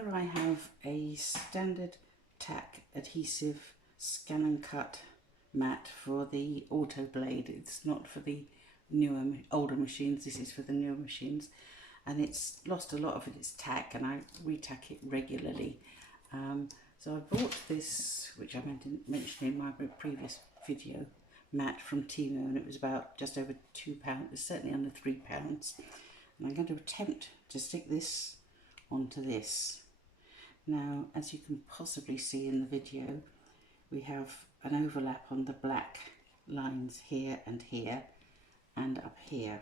here I have a standard tack adhesive scan and cut mat for the auto blade. It's not for the older machines, this is for the newer machines, and it's lost a lot of its tack and I retack it regularly. So I bought this, which I mentioned in my previous video, mat from Temu, and it was about just over £2, it's certainly under £3. And I'm going to attempt to stick this onto this. Now, as you can possibly see in the video, we have an overlap on the black lines here and up here,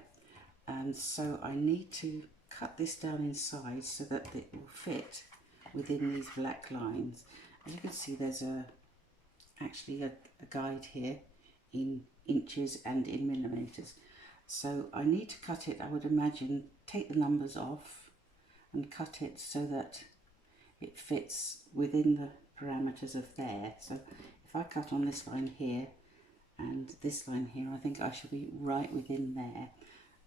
and so I need to cut this down in size so that it will fit within these black lines. As you can see, there's actually a guide here in inches and in millimeters, so I need to cut it, I would imagine, take the numbers off and cut it so that it fits within the parameters of there. So if I cut on this line here and this line here, I think I should be right within there.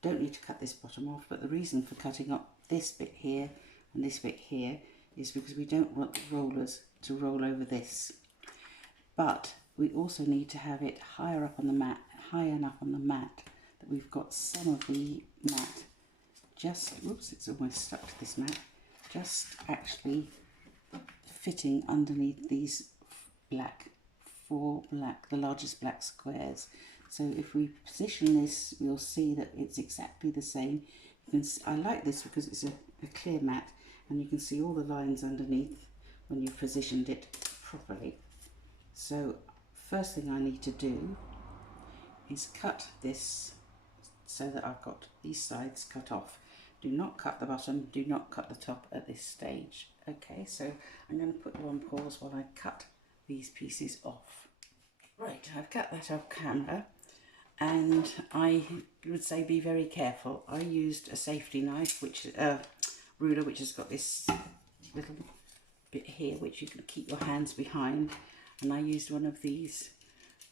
Don't need to cut this bottom off, but the reason for cutting up this bit here and this bit here is because we don't want the rollers to roll over this. But we also need to have it higher up on the mat, high enough on the mat that we've got some of the mat just, whoops, it's almost stuck to this mat, just actually fitting underneath these the largest black squares. So if we position this, we'll see that it's exactly the same. I like this because it's a clear mat and you can see all the lines underneath when you've positioned it properly. So first thing I need to do is cut this so that I've got these sides cut off. Do not cut the bottom, do not cut the top at this stage. Okay, so I'm going to put you on pause while I cut these pieces off. Right, I've cut that off camera, and I would say be very careful. I used a safety knife, ruler, which has got this little bit here which you can keep your hands behind, and I used one of these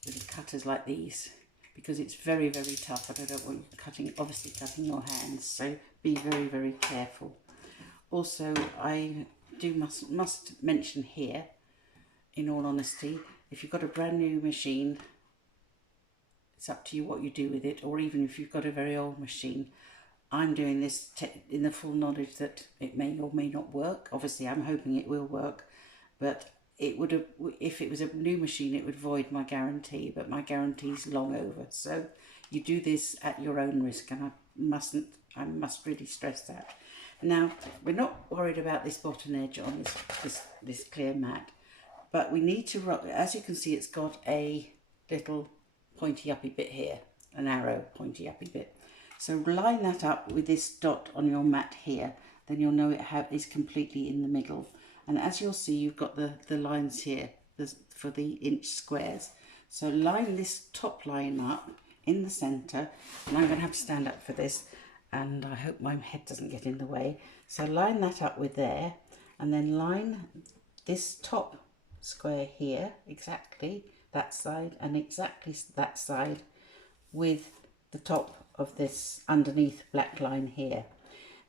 little cutters like these because it's very, very tough and I don't want you obviously cutting your hands, so be very, very careful. Also, I must mention here, in all honesty, if you've got a brand new machine, it's up to you what you do with it, or even if you've got a very old machine. I'm doing this in the full knowledge that it may or may not work. Obviously, I'm hoping it will work, but it would have, if it was a new machine, it would void my guarantee, but my guarantee is long over. So you do this at your own risk, and I must really stress that. Now, we're not worried about this bottom edge on this clear mat, but we need to, as you can see, it's got a little pointy uppy bit here, an arrow pointy uppy bit. So line that up with this dot on your mat here, then you'll know it is completely in the middle. And as you'll see, you've got the lines here for the inch squares. So line this top line up in the centre, and I'm going to have to stand up for this, and I hope my head doesn't get in the way. So line that up with there, and then line this top square here, exactly that side, and exactly that side with the top of this underneath black line here.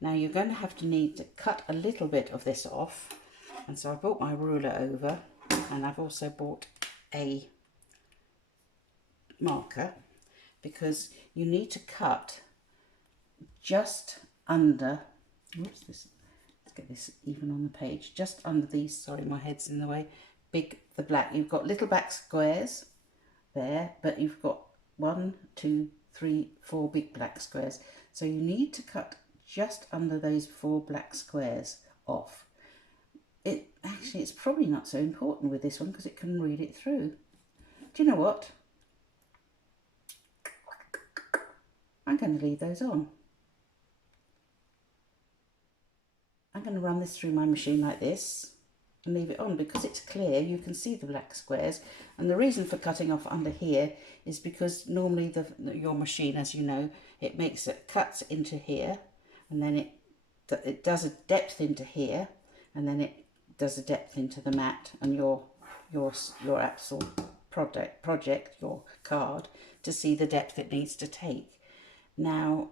Now you're going to need to cut a little bit of this off, and so I brought my ruler over, and I've also bought a marker, because you need to cut just under, whoops, let's get this even on the page, just under these, sorry, my head's in the way, the black, you've got little black squares there, but you've got 1, 2, 3, 4 big black squares. So you need to cut just under those 4 black squares off. Actually, it's probably not so important with this one because it can read it through. Do you know what? I'm going to leave those on. I'm going to run this through my machine like this and leave it on because it's clear, you can see the black squares. And the reason for cutting off under here is because normally your machine, as you know, it cuts into here, and then it does a depth into here, and then it does a depth into the mat and your actual project, your card, to see the depth it needs to take. Now,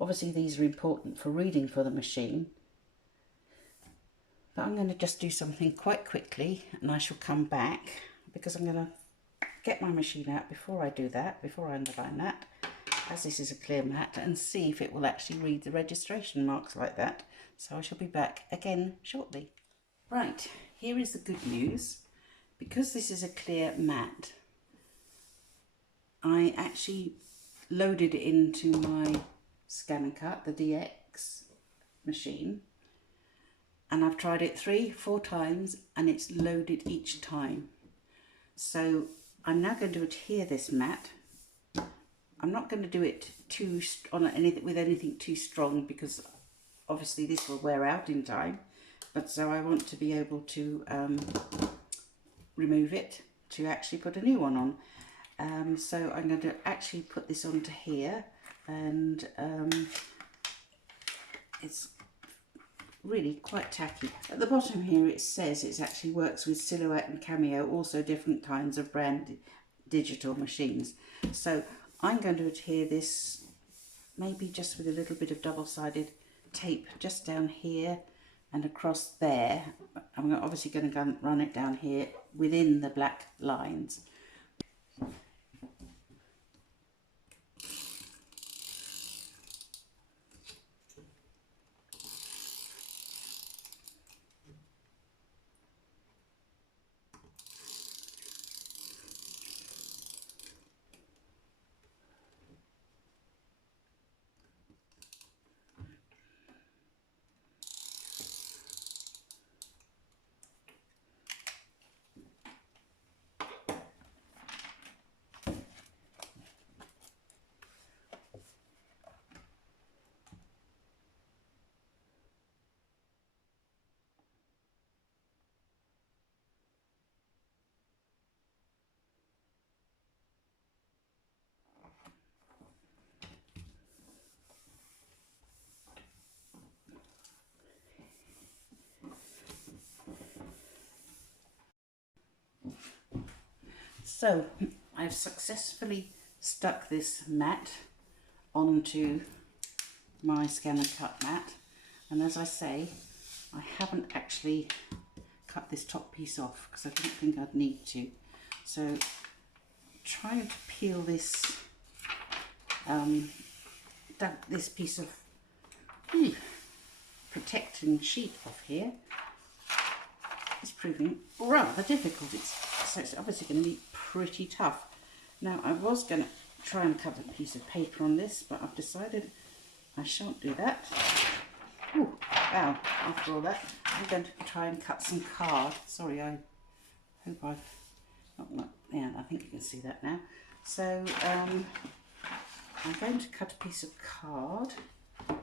obviously these are important for reading for the machine. But I'm going to just do something quite quickly and I shall come back because I'm going to get my machine out before I do that, before I underline that, as this is a clear mat, and see if it will actually read the registration marks like that. So I shall be back again shortly. Right, here is the good news. Because this is a clear mat, I actually loaded it into my Scan and Cut, the DX machine, and I've tried it 3-4 times and it's loaded each time. So I'm now going to adhere this mat. I'm not going to do it with anything too strong because obviously this will wear out in time, but so I want to be able to remove it to actually put a new one on. So I'm going to actually put this onto here, and it's really quite tacky. At the bottom here it says it actually works with Silhouette and Cameo, also different kinds of brand digital machines. So I'm going to adhere this maybe just with a little bit of double-sided tape just down here and across there. I'm obviously going to run it down here within the black lines. So I've successfully stuck this mat onto my Scan and Cut mat, and as I say, I haven't actually cut this top piece off because I don't think I'd need to. So trying to peel this this piece of protecting sheet off here is proving rather difficult. So it's obviously going to be pretty tough. Now I was going to try and cut a piece of paper on this, but I've decided I shan't do that. Ooh, wow, after all that, I'm going to try and cut some card. Sorry, I hope I've not, yeah, I think you can see that now. So I'm going to cut a piece of card. I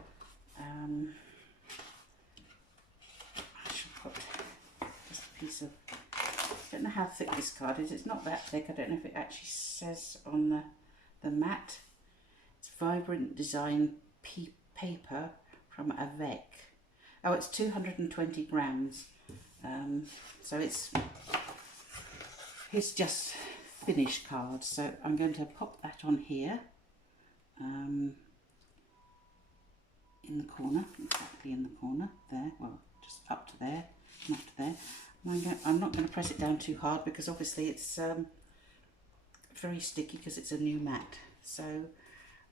should put just a piece of, I don't know how thick this card is. It's not that thick. I don't know if it actually says on the mat. It's Vibrant Design paper from Avec. Oh, it's 220 grams. So it's just finished card. So I'm going to pop that on here. In the corner, exactly in the corner there, well, just up to there, not to there. I'm not going to press it down too hard because obviously it's very sticky because it's a new mat. So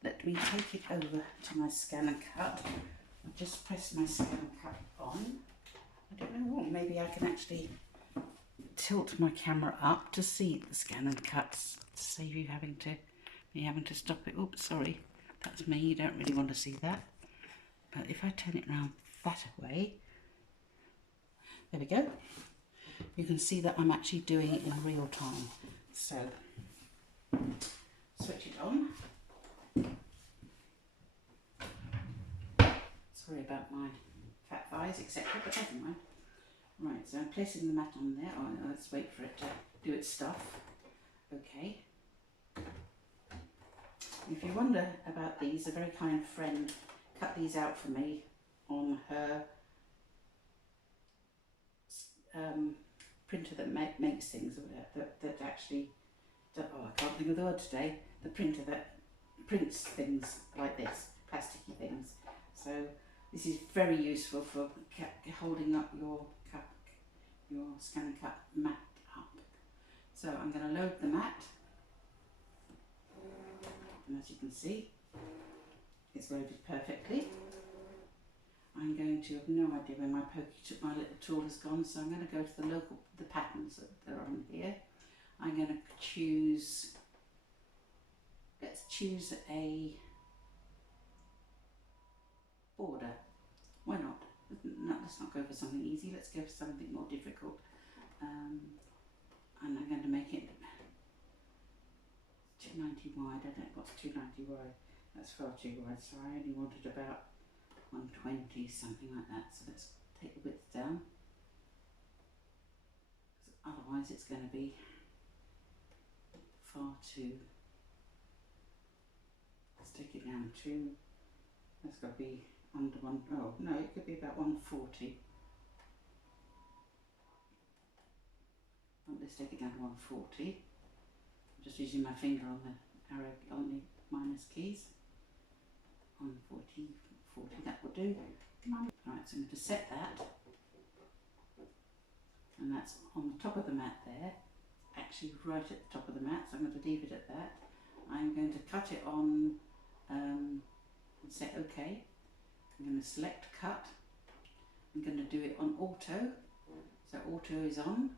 let me take it over to my Scan and Cut. I'll just press my Scan and Cut on. I don't know what, maybe I can actually tilt my camera up to see the Scan and Cuts to save you having to stop it. Oops, sorry, that's me, you don't really want to see that. But if I turn it round that way, there we go. You can see that I'm actually doing it in real time. So, switch it on. Sorry about my fat thighs, etc., but never mind. Right, so I'm placing the mat on there. Oh, let's wait for it to do its stuff. Okay. If you wonder about these, a very kind friend cut these out for me on her printer that makes things, that actually, oh, I can't think of the word today, the printer that prints things like this, plasticky things. So This is very useful for holding up your Scan and Cut mat up. So I'm going to load the mat, and as you can see, it's loaded perfectly. I'm going to have no idea where my little tool has gone, so I'm going to go to the patterns that are on here. I'm going to choose, let's choose a border. Why not? No, let's not go for something easy, let's go for something more difficult. And I'm going to make it 290 wide. I don't know what's 290 wide. That's far too wide, so I only wanted about 120, something like that. So let's take the width down, otherwise it's going to be far too. Let's take it down to, that's got to be under one, oh no, it could be about 140. Let's take it down to 140. I'm just using my finger on the arrow, on the minus keys. 140, 40, that will do. Right, so I'm going to set that, and that's on the top of the mat there, actually right at the top of the mat, so I'm going to leave it at that. I'm going to cut it on and say OK. I'm going to select cut. I'm going to do it on auto, so auto is on.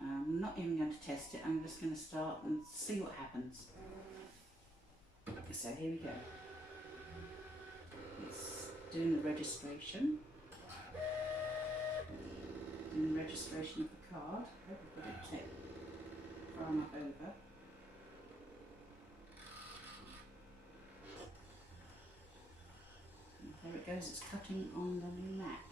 I'm not even going to test it, I'm just going to start and see what happens. So here we go. It's doing the registration. Doing the registration of the card. I hope I've got it set far enough over. And there it goes, it's cutting on the new mat.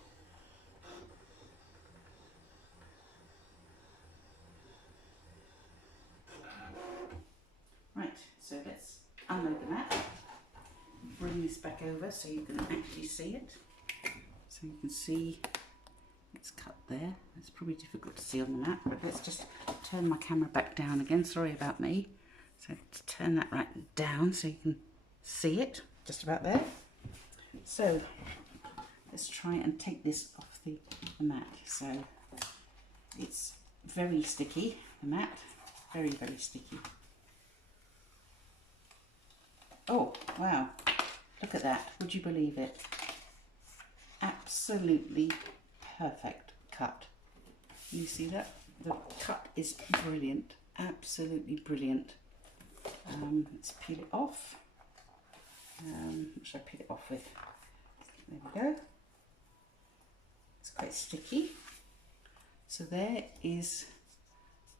Right, so let's unload the mat, bring this back over so you can actually see it. So you can see it's cut there. It's probably difficult to see on the mat, but let's just turn my camera back down again. Sorry about me. So let's turn that right down so you can see it, just about there. So let's try and take this off the mat. So it's very sticky, the mat, very, very sticky. Oh, wow, look at that, would you believe it? Absolutely perfect cut. You see that? The cut is brilliant, absolutely brilliant. Let's peel it off. What should I peel it off with? There we go. It's quite sticky. So there is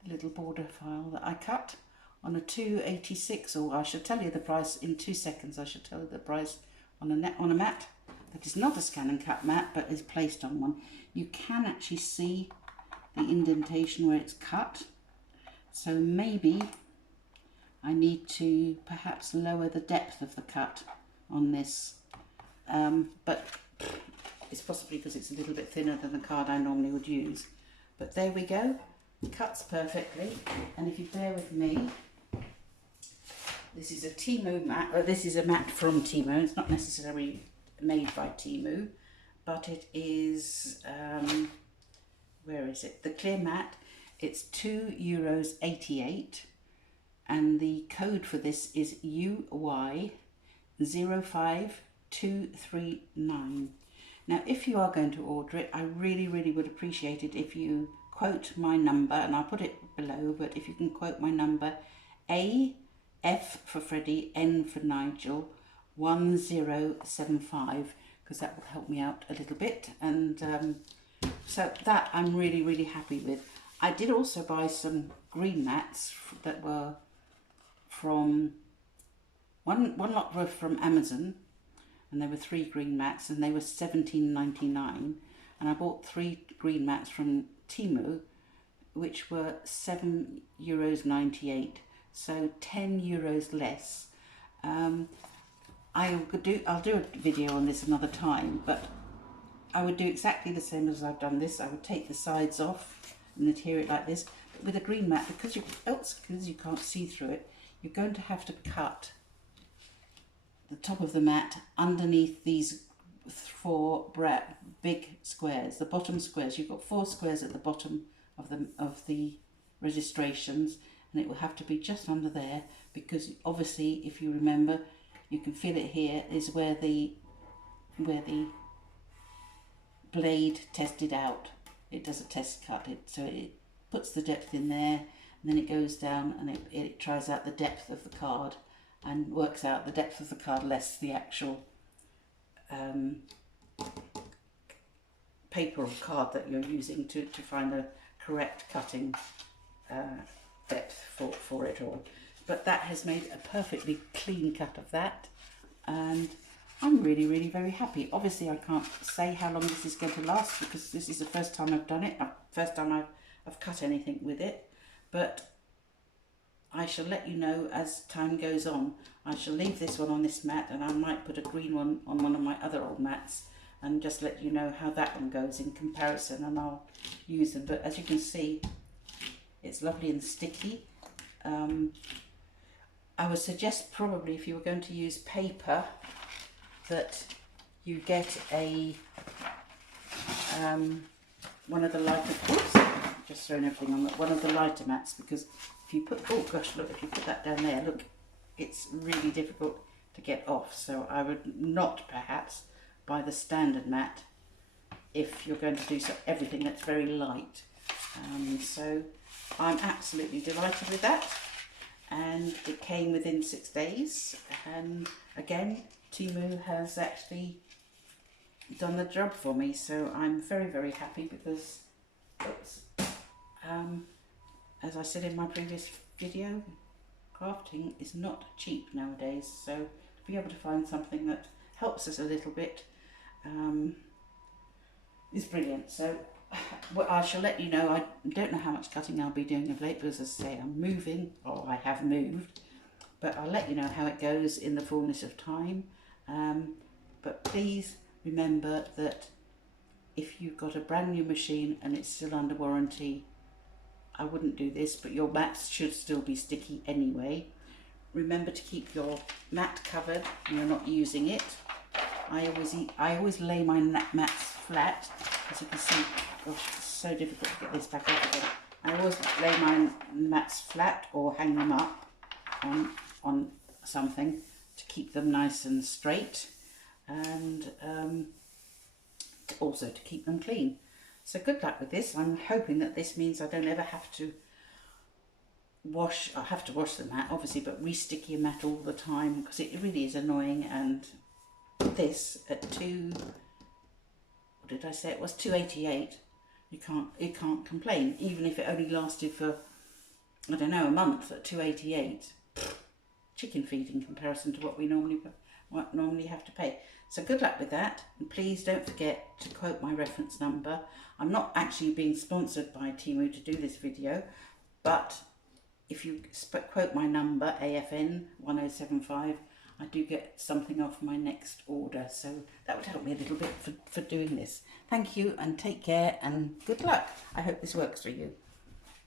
the little border file that I cut on a 286, or I should tell you the price in 2 seconds. I should tell you the price on a mat that is not a Scan and Cut mat but is placed on one. You can actually see the indentation where it's cut, so maybe I need to perhaps lower the depth of the cut on this, but it's possibly because it's a little bit thinner than the card I normally would use. But there we go, it cuts perfectly. And if you bear with me, this is a Temu mat, or this is a mat from Temu. It's not necessarily made by Temu, but it is, where is it? The clear mat. It's €2.88, and the code for this is UY05239. Now, if you are going to order it, I really, really would appreciate it if you quote my number, and I'll put it below, but if you can quote my number, F for Freddie, N for Nigel, 1075, because that will help me out a little bit. And so that I'm really, really happy with. I did also buy some green mats that were from, one lot were from Amazon, and there were 3 green mats, and they were $17.99. And I bought 3 green mats from Temu, which were €7.98. So €10 less. I'll do a video on this another time, but I would do exactly the same as I've done this. I would take the sides off and adhere it like this. But with a green mat, because you can't see through it, you're going to have to cut the top of the mat underneath these for big squares. The bottom squares, you've got 4 squares at the bottom of the registrations, and it will have to be just under there, because obviously, if you remember, you can feel it here is where the blade tested out. It does a test cut, so it puts the depth in there, and then it goes down and it tries out the depth of the card and works out the depth of the card less the actual paper or card that you're using to find the correct cutting depth for it all. But that has made a perfectly clean cut of that, and I'm really, really very happy. Obviously I can't say how long this is going to last, because this is the first time I've done it, first time I've cut anything with it, but I shall let you know as time goes on. I shall leave this one on this mat, and I might put a green one on one of my other old mats and just let you know how that one goes in comparison, and I'll use them. But as you can see, it's lovely and sticky. I would suggest probably, if you were going to use paper, that you get a one of the lighter, oops, just throwing everything on, one of the lighter mats, because if you put, oh gosh, look, if you put that down there, look, it's really difficult to get off. So I would not perhaps buy the standard mat if you're going to do everything that's very light. So I'm absolutely delighted with that, and it came within 6 days, and again Temu has actually done the job for me, so I'm very, very happy, because as I said in my previous video, crafting is not cheap nowadays, so to be able to find something that helps us a little bit is brilliant. So I shall let you know. I don't know how much cutting I'll be doing of late, because as I say, I'm moving, or I have moved, but I'll let you know how it goes in the fullness of time. But please remember that if you've got a brand new machine and it's still under warranty, I wouldn't do this, but your mats should still be sticky anyway. Remember to keep your mat covered when you're not using it. I always lay my mats flat, as you can see. Gosh, it's so difficult to get this back up again. I always lay my mats flat or hang them up on something to keep them nice and straight, and also to keep them clean. So good luck with this. I'm hoping that this means I don't ever have to wash. I have to wash the mat, obviously, but re-stick your mat all the time, because it really is annoying. And this at what did I say it was, 288. You can't complain, even if it only lasted for, I don't know, a month at 288. Chicken feed in comparison to what we normally have to pay. So good luck with that, and please don't forget to quote my reference number. I'm not actually being sponsored by Temu to do this video, but if you quote my number, AFN 1075, I do get something off my next order, so that would help me a little bit for doing this. Thank you, and take care, and good luck. I hope this works for you.